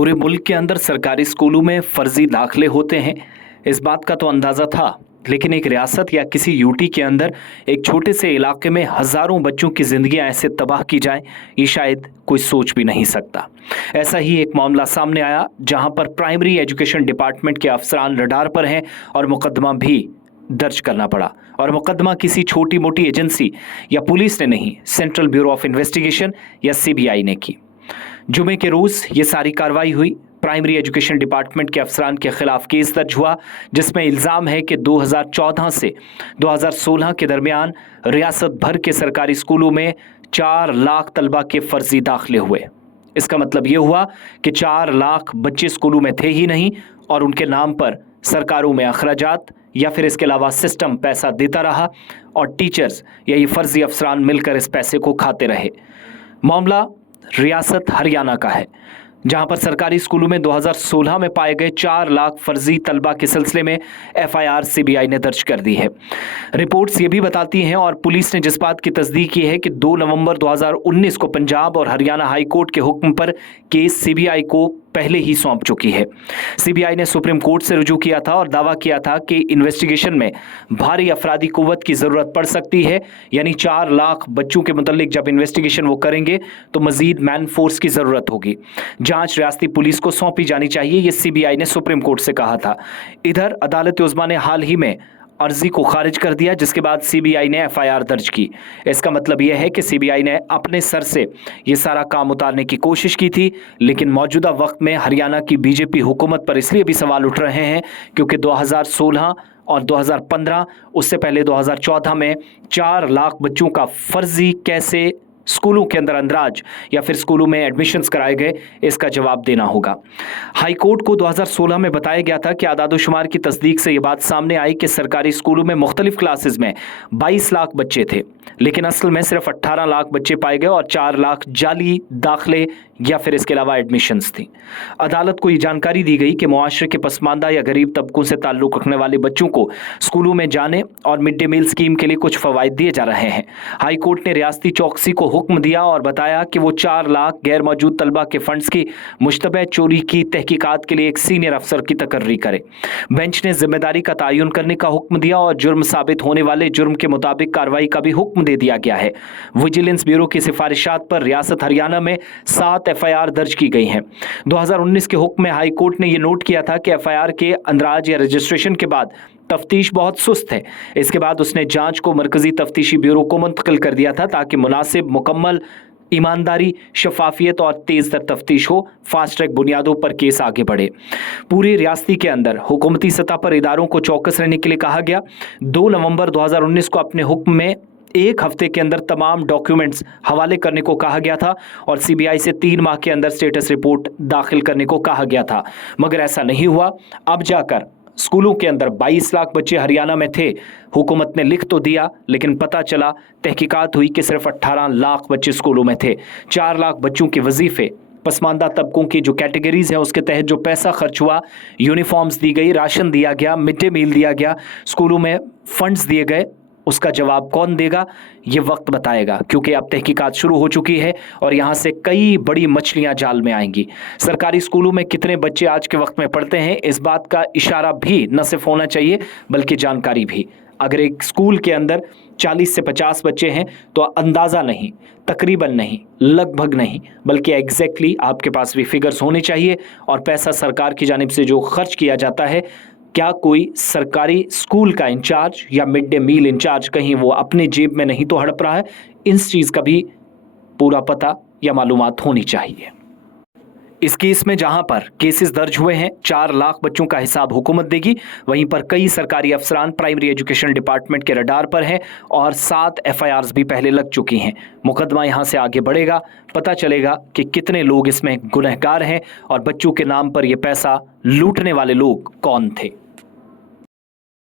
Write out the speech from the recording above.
पूरे मुल्क के अंदर सरकारी स्कूलों में फर्जी दाखिले होते हैं, इस बात का तो अंदाज़ा था। लेकिन एक रियासत या किसी यूटी के अंदर एक छोटे से इलाके में हज़ारों बच्चों की ज़िंदगियां ऐसे तबाह की जाएं, ये शायद कोई सोच भी नहीं सकता। ऐसा ही एक मामला सामने आया जहां पर प्राइमरी एजुकेशन डिपार्टमेंट के अफसरान रडार पर हैं और मुकदमा भी दर्ज करना पड़ा। और मुकदमा किसी छोटी मोटी एजेंसी या पुलिस ने नहीं, सेंट्रल ब्यूरो ऑफ इन्वेस्टिगेशन या सीबीआई ने की। जुमे के रोज़ ये सारी कार्रवाई हुई। प्राइमरी एजुकेशन डिपार्टमेंट के अफसरान के खिलाफ केस दर्ज हुआ, जिसमें इल्ज़ाम है कि 2014 से 2016 के दरमियान रियासत भर के सरकारी स्कूलों में 4 लाख तलबा के फर्जी दाखिले हुए। इसका मतलब ये हुआ कि 4 लाख बच्चे स्कूलों में थे ही नहीं और उनके नाम पर सरकारों में अखराजात या फिर इसके अलावा सिस्टम पैसा देता रहा और टीचर्स या ये फर्जी अफसरान मिलकर इस पैसे को खाते रहे। मामला रियासत हरियाणा का है, जहां पर सरकारी स्कूलों में 2016 में पाए गए 4 लाख फर्जी तलबा के सिलसिले में एफआईआर सीबीआई ने दर्ज कर दी है। रिपोर्ट्स ये भी बताती हैं और पुलिस ने जिस बात की तस्दीक की है कि 2 नवंबर 2019 को पंजाब और हरियाणा हाई कोर्ट के हुक्म पर केस सीबीआई को पहले ही सौंप चुकी है। सीबीआई ने सुप्रीम कोर्ट से रुजू किया था और दावा किया था कि इन्वेस्टिगेशन में भारी अफराधी कुव्वत की जरूरत पड़ सकती है, यानी 4 लाख बच्चों के मुतालिक जब इन्वेस्टिगेशन वो करेंगे तो मजीद मैन फोर्स की जरूरत होगी। जांच रियासती पुलिस को सौंपी जानी चाहिए, ये सीबीआई ने सुप्रीम कोर्ट से कहा था। इधर अदालत उज़्मा ने हाल ही में अर्जी को खारिज कर दिया, जिसके बाद सीबीआई ने एफआईआर दर्ज की। इसका मतलब यह है कि सीबीआई ने अपने सर से यह सारा काम उतारने की कोशिश की थी, लेकिन मौजूदा वक्त में हरियाणा की बीजेपी हुकूमत पर इसलिए भी सवाल उठ रहे हैं क्योंकि 2016 और 2015, उससे पहले 2014 में 4 लाख बच्चों का फर्जी कैसे स्कूलों के अंदर अंदराज या फिर स्कूलों में एडमिशन्स कराए गए, इसका जवाब देना होगा। हाई कोर्ट को 2016 में बताया गया था कि आदादोशुमार की तस्दीक से यह बात सामने आई कि सरकारी स्कूलों में मुख्तलिफ क्लासेस में 22 लाख बच्चे थे, लेकिन असल में सिर्फ 18 लाख बच्चे पाए गए और 4 लाख जाली दाखिले या फिर इसके अलावा एडमिशन्स थी। अदालत को ये जानकारी दी गई कि मुआशरे के पसमानदा या गरीब तबकों से ताल्लुक़ रखने वाले बच्चों को स्कूलों में जाने और मिड डे मील स्कीम के लिए कुछ फ़वाइद दिए जा रहे हैं। हाई कोर्ट ने रियासती चौकसी को हुक्म दिया और बताया कि वो 4 लाख गैर मौजूद तलबा के फंड्स की मुश्तबह चोरी की तहकीकात के लिए एक सीनियर अफसर की तकर्री करे। बेंच ने जिम्मेदारी का तयन करने का हुक्म दिया और जुर्म साबित होने वाले जुर्म के मुताबिक कार्रवाई का भी हुक्म दे दिया गया है। विजिलेंस ब्यूरो की सिफारिशात पर रियासत हरियाणा में 7 एफआईआर दर्ज की गई हैं। 2019 के हुक्म में हाई कोर्ट ने यह नोट किया था कि एफआईआर के अंदराज या रजिस्ट्रेशन के बाद तफ्तीश बहुत सुस्त है। इसके बाद उसने जांच को मरकजी तफ्तीशी ब्यूरो को मुंतकिल कर दिया था ताकि मुनासिब, मुकम्मल, ईमानदारी, शफाफियत और तेज तर तफ्तीश हो। फास्ट ट्रैक बुनियादों पर केस आगे बढ़े। पूरी रियासती के अंदर हुकूमती सतह पर इदारों को चौकस रहने के लिए कहा गया। 2 नवंबर 2019 को अपने हुक्म में 1 हफ्ते के अंदर तमाम डॉक्यूमेंट्स हवाले करने को कहा गया था और सीबीआई से 3 माह के अंदर स्टेटस रिपोर्ट दाखिल करने को कहा गया था, मगर ऐसा नहीं हुआ। अब जाकर स्कूलों के अंदर 22 लाख बच्चे हरियाणा में थे। हुकूमत ने लिख तो दिया, लेकिन पता चला, तहकीकात हुई कि सिर्फ 18 लाख बच्चे स्कूलों में थे। 4 लाख बच्चों के वजीफे, पसमानदा तबकों की जो कैटेगरीज हैं उसके तहत जो पैसा खर्च हुआ, यूनिफॉर्म्स दी गई, राशन दिया गया, मिड डे मील दिया गया, स्कूलों में फंड्स दिए गए, उसका जवाब कौन देगा ये वक्त बताएगा, क्योंकि अब तहकीकात शुरू हो चुकी है और यहाँ से कई बड़ी मछलियाँ जाल में आएंगी। सरकारी स्कूलों में कितने बच्चे आज के वक्त में पढ़ते हैं, इस बात का इशारा भी न सिर्फ होना चाहिए बल्कि जानकारी भी। अगर एक स्कूल के अंदर 40 से 50 बच्चे हैं तो अंदाज़ा नहीं, तकरीबन नहीं, लगभग नहीं, बल्कि एग्जैक्टली आपके पास भी फिगर्स होने चाहिए। और पैसा सरकार की जानिब से जो खर्च किया जाता है, क्या कोई सरकारी स्कूल का इंचार्ज या मिड डे मील इंचार्ज कहीं वो अपने जेब में नहीं तो हड़प रहा है, इस चीज़ का भी पूरा पता या मालूमात होनी चाहिए। इस केस में जहां पर केसेस दर्ज हुए हैं, 4 लाख बच्चों का हिसाब हुकूमत देगी, वहीं पर कई सरकारी अफसरान प्राइमरी एजुकेशन डिपार्टमेंट के रडार पर हैं और 7 एफआईआर्स भी पहले लग चुकी हैं। मुकदमा यहां से आगे बढ़ेगा, पता चलेगा कि कितने लोग इसमें गुनहगार हैं और बच्चों के नाम पर यह पैसा लूटने वाले लोग कौन थे।